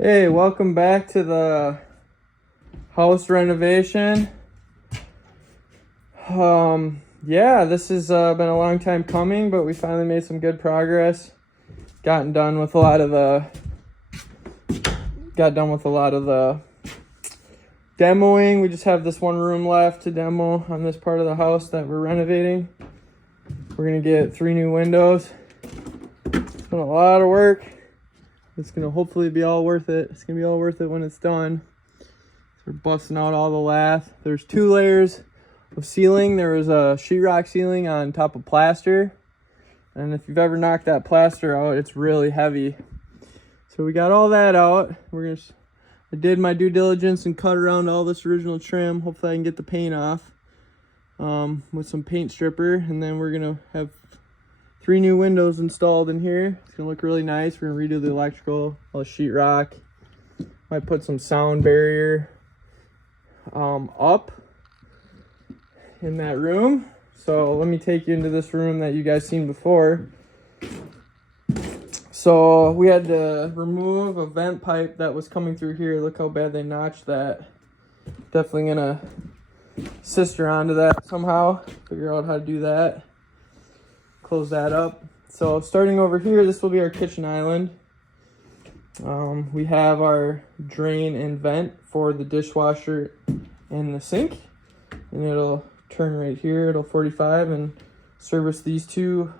Hey, welcome back to the house renovation. Yeah, this has been a long time coming, but we finally made some good progress. Got done with a lot of the demoing. We just have this one room left to demo on this part of the house that we're renovating. We're gonna get 3 new windows. It's been a lot of work. It's gonna hopefully be all worth it. It's gonna be all worth it when it's done. We're busting out all the lath. There's 2 layers of ceiling. There was a sheetrock ceiling on top of plaster. And if you've ever knocked that plaster out, it's really heavy. So we got all that out. I did my due diligence and cut around all this original trim. Hopefully I can get the paint off with some paint stripper. And then we're gonna have 3 new windows installed in here. It's gonna look really nice. We're gonna redo the electrical, all the sheetrock. Might put some sound barrier up in that room. So let me take you into this room that you guys seen before. So we had to remove a vent pipe that was coming through here. Look how bad they notched that. Definitely gonna sister onto that somehow. Figure out how to do that. Close that up. So starting over here, this will be our kitchen island. We have our drain and vent for the dishwasher and the sink, and it'll turn right here. It'll 45 and service these 2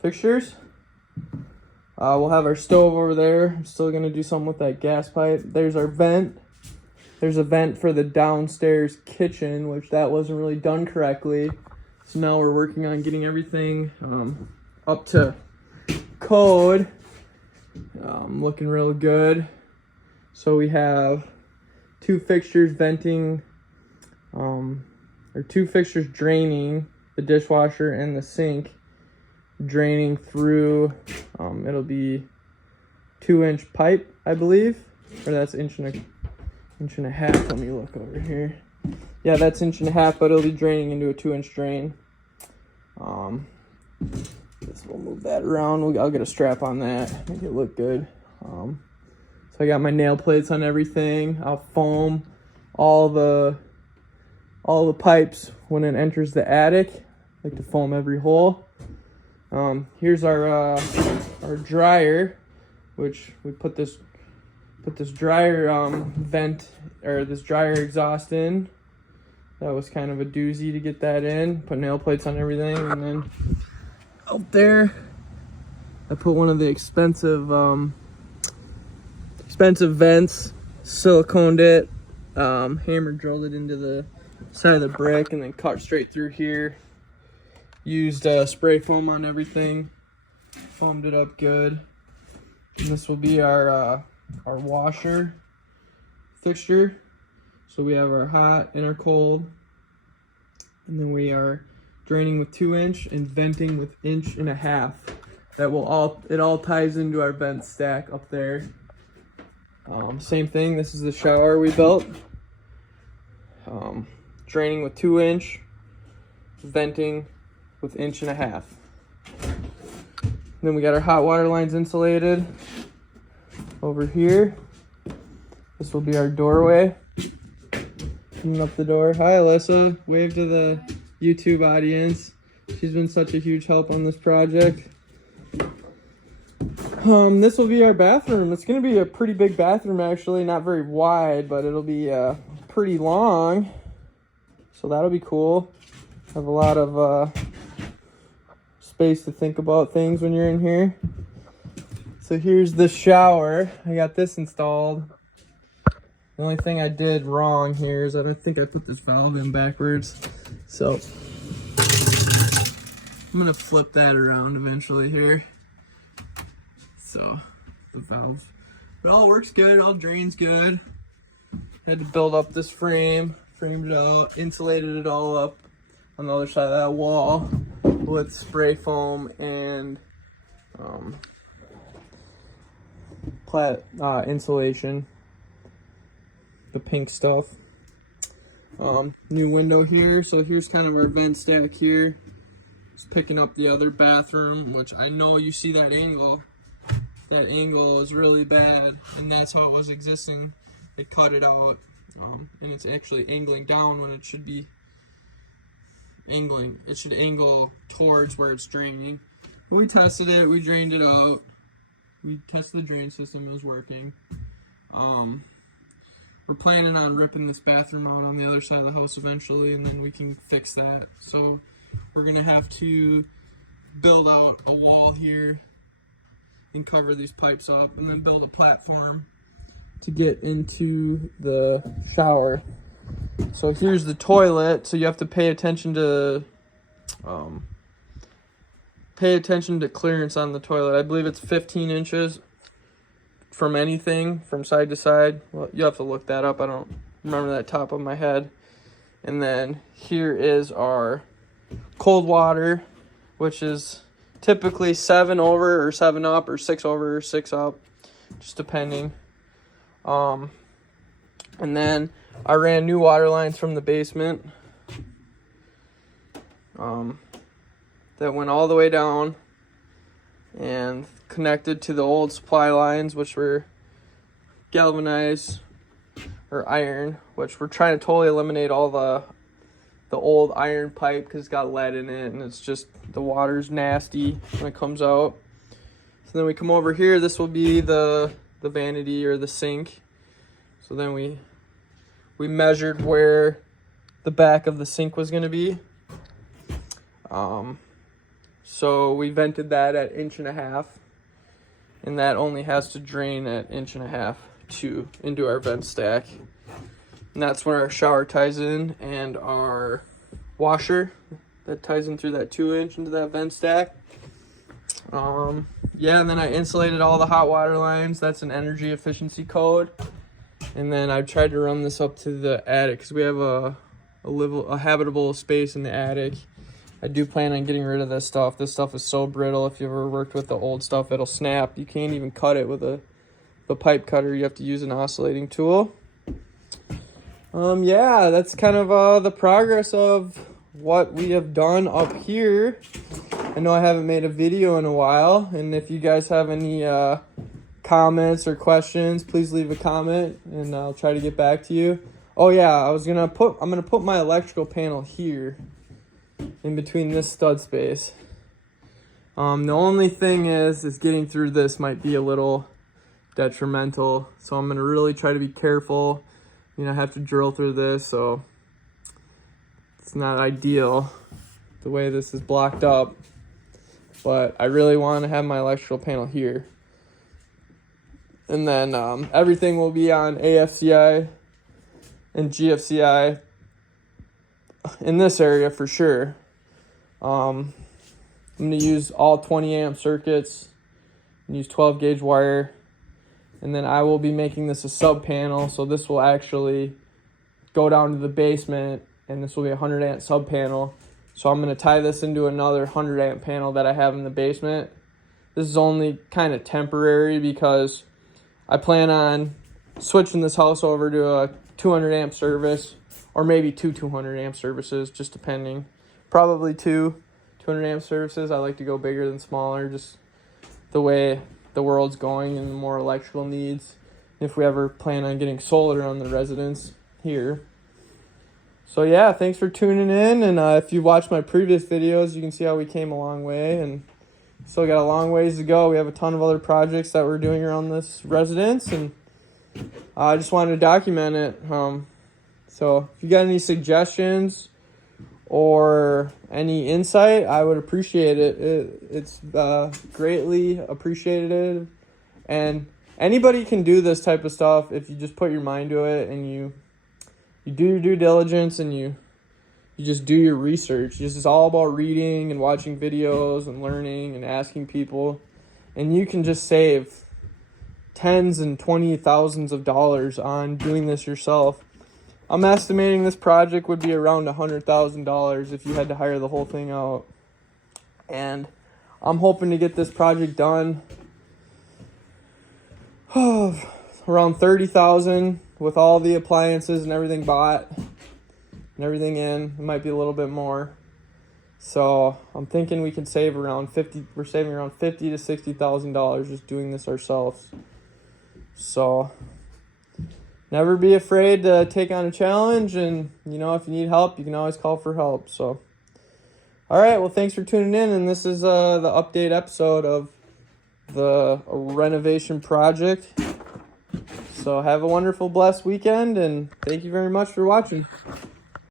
fixtures. We'll have our stove over there. I'm still gonna do something with that gas pipe. There's our vent. There's a vent for the downstairs kitchen, which that wasn't really done correctly. So now we're working on getting everything up to code. Looking real good. So we have 2 fixtures venting, or 2 fixtures draining the dishwasher and the sink, draining through, it'll be 2-inch pipe, I believe, or that's inch and a half. Let me look over here. Yeah, that's 1.5 inches, but it'll be draining into a 2-inch drain. Guess we'll move that around. I'll get a strap on that, make it look good. So I got my nail plates on everything. I'll foam all the pipes when it enters the attic. I like to foam every hole. Here's our dryer, which we put this dryer vent, or this dryer exhaust in. That was kind of a doozy to get that in. Put nail plates on everything, and then out there I put one of the expensive vents, siliconed it, hammer drilled it into the side of the brick, and then cut straight through here. Used spray foam on everything, foamed it up good. And this will be our washer fixture. So we have our hot and our cold, and then we are draining with 2-inch and venting with 1.5 inches. That will it all ties into our vent stack up there. Same thing. This is the shower we built. Draining with 2-inch, venting with 1.5 inches. Then we got our hot water lines insulated over here. This will be our doorway. Open up the door. Hi, Alyssa. Wave to the YouTube audience. She's been such a huge help on this project. This will be our bathroom. It's going to be a pretty big bathroom, actually. Not very wide, but it'll be pretty long. So that'll be cool. Have a lot of space to think about things when you're in here. So here's the shower. I got this installed. The only thing I did wrong here is I don't think I put this valve in backwards. So I'm gonna flip that around eventually here. So the valve, it all works good, all drains good. Had to build up this frame, framed it out, insulated it all up on the other side of that wall with spray foam and insulation, the pink stuff. New window here. So here's kind of our vent stack here. Just picking up the other bathroom, which I know you see that angle. that angle is really bad, and that's how it was existing. They cut it out, and it's actually angling down when it should be angling. It should angle towards where it's draining. We tested it, we drained it out. We tested the drain system, it was working. We're planning on ripping this bathroom out on the other side of the house eventually, and then we can fix that. So we're gonna have to build out a wall here and cover these pipes up, and then build a platform to get into the shower. So here's the toilet. So you have to pay attention to clearance on the toilet. I believe it's 15 inches from anything from side to side. Well, you have to look that up. I don't remember that top of my head. And then here is our cold water, which is typically 7 over or 7 up or 6 over or 6 up, just depending. And then I ran new water lines from the basement that went all the way down and connected to the old supply lines, which were galvanized or iron, which we're trying to totally eliminate all the old iron pipe because it's got lead in it, and it's just, the water's nasty when it comes out. So then we come over here, this will be the vanity or the sink. So then we measured where the back of the sink was going to be. So we vented that at 1.5 inches, and that only has to drain at 1.5 inches into our vent stack. And that's where our shower ties in, and our washer that ties in through that 2-inch into that vent stack. Yeah, and then I insulated all the hot water lines. That's an energy efficiency code. And then I tried to run this up to the attic because we have a habitable space in the attic. I do plan on getting rid of this stuff. This stuff is so brittle. If you ever worked with the old stuff, it'll snap. You can't even cut it with the pipe cutter. You have to use an oscillating tool. Yeah, that's kind of the progress of what we have done up here. I know I haven't made a video in a while, and if you guys have any comments or questions, please leave a comment and I'll try to get back to you. Oh yeah, I'm gonna put my electrical panel here in between this stud space. The only thing is getting through this might be a little detrimental, so I'm gonna really try to be careful. You know, I have to drill through this, so it's not ideal the way this is blocked up, but I really want to have my electrical panel here. And then everything will be on AFCI and GFCI in this area for sure. I'm going to use all 20 amp circuits and use 12 gauge wire. And then I will be making this a sub panel. So this will actually go down to the basement, and this will be a 100 amp sub panel. So I'm going to tie this into another 100 amp panel that I have in the basement. This is only kind of temporary because I plan on switching this house over to a 200 amp service, or maybe 200 amp services, just depending. Probably 200 amp services. I like to go bigger than smaller, just the way the world's going and more electrical needs, if we ever plan on getting solar on the residence here. So yeah, thanks for tuning in, and if you watched my previous videos, you can see how we came a long way, and still got a long ways to go. We have a ton of other projects that we're doing around this residence, and I just wanted to document it. So if you got any suggestions or any insight, I would appreciate it. It's greatly appreciated, and anybody can do this type of stuff if you just put your mind to it, and you do your due diligence, and you just do your research. It's all about reading and watching videos and learning and asking people, and you can just save tens and $20,000s of dollars on doing this yourself. I'm estimating this project would be around $100,000 if you had to hire the whole thing out. And I'm hoping to get this project done around $30,000 with all the appliances and everything bought and everything in. It might be a little bit more. So I'm thinking we can save around we're saving around $50,000 to $60,000 just doing this ourselves. So never be afraid to take on a challenge, and you know, if you need help, you can always call for help. So all right, well, thanks for tuning in, and this is the update episode of the renovation project. So have a wonderful, blessed weekend, and thank you very much for watching.